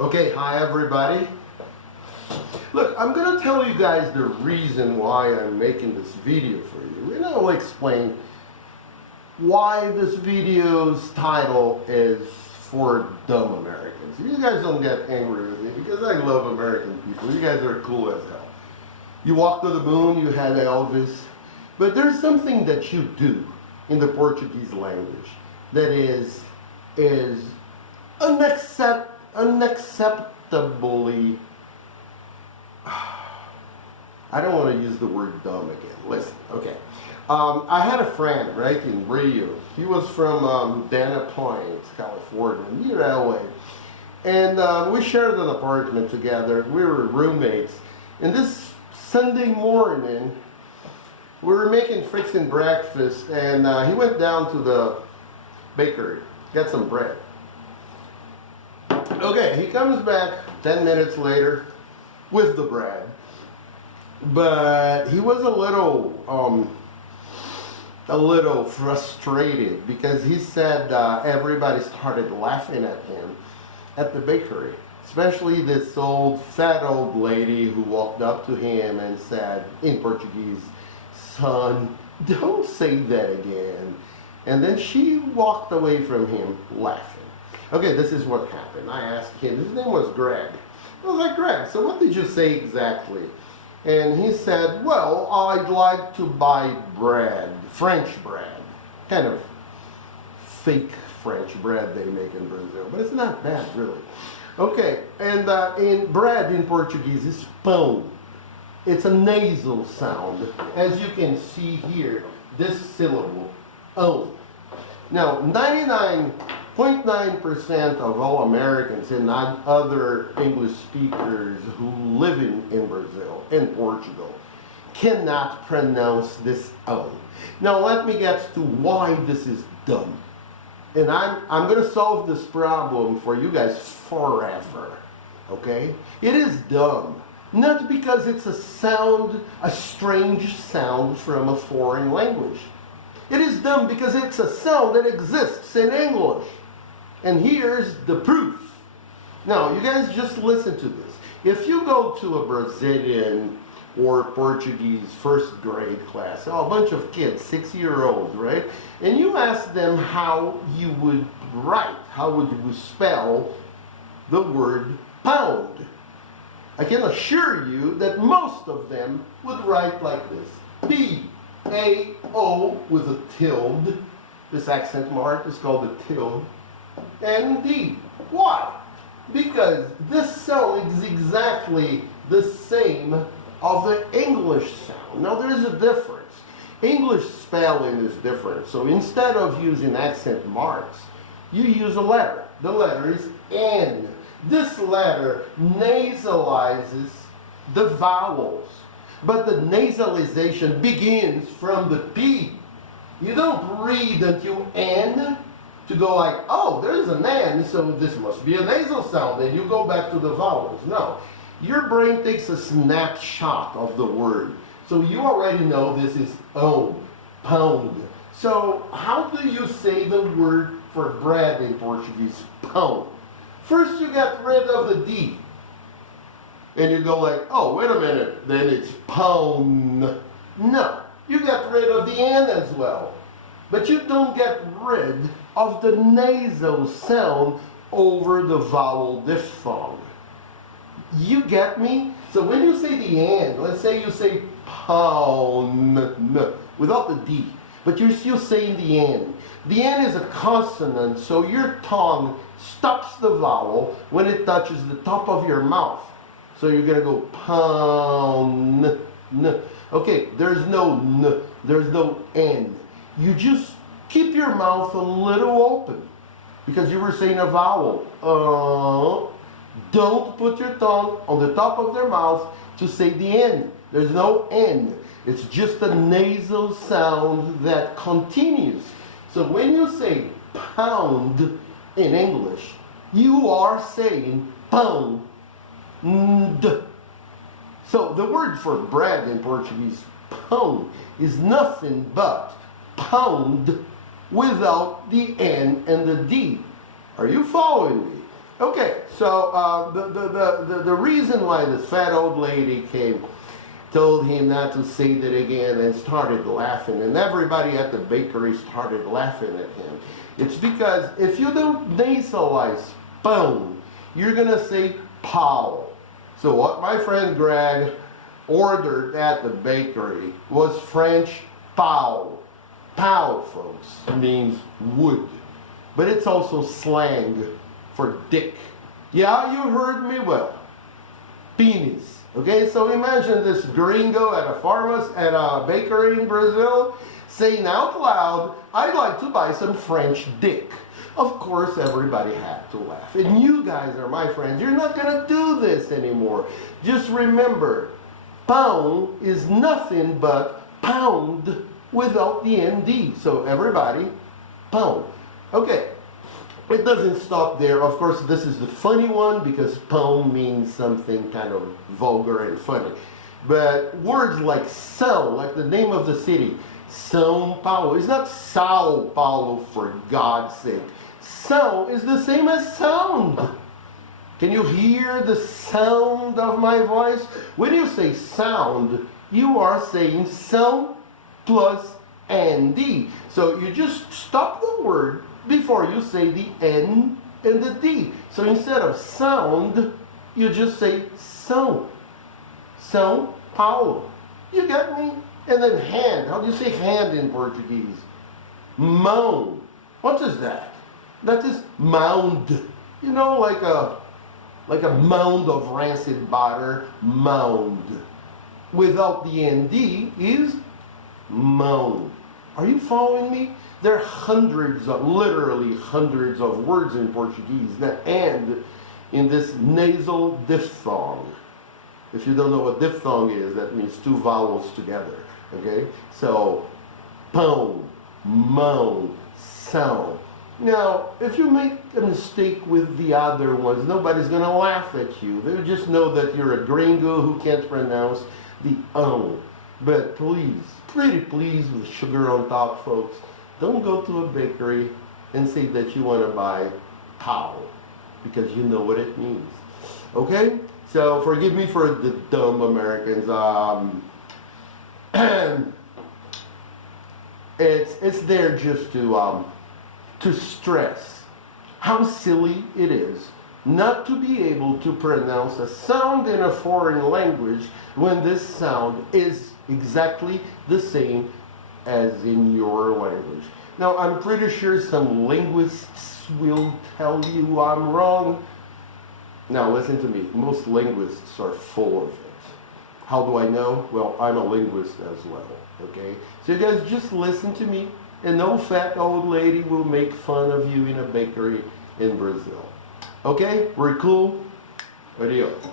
Okay, hi everybody. Look, I'm gonna tell you guys the reason why I'm making this video for you. And I'll explain why this video's title is for dumb Americans. You guys don't get angry with me because I love American people. You guys are cool as hell. You walked to the moon, you had Elvis. But there's something that you do in the Portuguese language that is unacceptably, I don't want to use the word dumb again. Listen, okay. I had a friend, right, in Rio. He was from Dana Point, California, near LA. And we shared an apartment together. We were roommates. And this Sunday morning, we were fixing breakfast, and he went down to the bakery, get some bread. Okay, he comes back 10 minutes later with the bread, but he was a little frustrated because he said everybody started laughing at him at the bakery, especially this fat old lady who walked up to him and said in Portuguese, "Son, don't say that again." And then she walked away from him laughing. Okay, this is what happened. I asked him, his name was Greg. I was like, "Greg, so what did you say exactly?" And he said, "Well, I'd like to buy bread, French bread, kind of fake French bread they make in Brazil, but it's not bad, really." Okay, and in bread in Portuguese is pão. It's a nasal sound, as you can see here, this syllable, "oh." Now, 99.9% of all Americans and other English speakers who live in Brazil and Portugal cannot pronounce this "oh." Now, let me get to why this is dumb. And I'm going to solve this problem for you guys forever, okay? It is dumb. Not because it's a strange sound from a foreign language. It is dumb because it's a sound that exists in English. And here's the proof. Now, you guys just listen to this. If you go to a Brazilian or Portuguese first grade class, a bunch of kids, 6-year-olds, right? And you ask them how you would write, how would you spell the word pound. I can assure you that most of them would write like this. P-A-O with a tilde. This accent mark is called a tilde. And D. Why? Because this sound is exactly the same of the English sound. Now there is a difference. English spelling is different. So instead of using accent marks, you use a letter. The letter is N. This letter nasalizes the vowels, but the nasalization begins from the P. You don't read until N to go like, "Oh, there's an N, so this must be a nasal sound," and you go back to the vowels. No, your brain takes a snapshot of the word, so you already know this is "oh," pound. So how do you say the word for bread in Portuguese? Pão. First, you get rid of the D. And you go like, "Oh, wait a minute, then it's pound." No, you get rid of the N as well. But you don't get rid of the nasal sound over the vowel diphthong. You get me? So when you say the N, let's say you say pound, without the D, but you're still saying the N. The N is a consonant, so your tongue stops the vowel when it touches the top of your mouth. So you're going to go pound, n. Okay, there's no n, there's no N. You just keep your mouth a little open because you were saying a vowel. Don't put your tongue on the top of their mouth to say the N. There's no N. It's just a nasal sound that continues. So when you say pound in English, you are saying pound. So the word for bread in Portuguese, pão, is nothing but pound without the N and the D. Are you following me? Okay, so the reason why this fat old lady came, told him not to say that again, and started laughing, and everybody at the bakery started laughing at him. It's because if you don't nasalize pão, you're gonna say pau. So what my friend Greg ordered at the bakery was French pau. Pau, folks, means wood, but it's also slang for dick. Yeah, you heard me well. Penis. Okay, so imagine this gringo at a bakery in Brazil saying out loud, "I'd like to buy some French dick." Of course, everybody had to laugh. And you guys are my friends. You're not going to do this anymore. Just remember, pão is nothing but pound without the ND. So everybody, pão. Okay. It doesn't stop there. Of course, this is the funny one because pão means something kind of vulgar and funny. But words like São, like the name of the city, São Paulo, is not Sao Paulo, for God's sake. São is the same as sound. Can you hear the sound of my voice? When you say sound, you are saying São plus ND. So you just stop the word before you say the N and the D. So instead of sound, you just say São. São Paulo. You got me? And then hand. How do you say hand in Portuguese? Mão. What is that? That is mound. You know, like a mound of rancid butter. Mound. Without the ND is mão. Are you following me? There are literally hundreds of words in Portuguese that end in this nasal diphthong. If you don't know what diphthong is, that means two vowels together. Okay? So, pão, mão, são. Now, if you make a mistake with the other ones, nobody's going to laugh at you. They'll just know that you're a gringo who can't pronounce the ão. But please, pretty please, with sugar on top, folks, don't go to a bakery and say that you want to buy pau, because you know what it means. Okay? So forgive me for the dumb Americans. It's there just to stress how silly it is not to be able to pronounce a sound in a foreign language when this sound is exactly the same as in your language. Now, I'm pretty sure some linguists will tell you I'm wrong. Now, listen to me. Most linguists are full of it. How do I know? Well, I'm a linguist as well, okay? So you guys just listen to me, and no fat old lady will make fun of you in a bakery in Brazil. Okay? We're cool? Adios.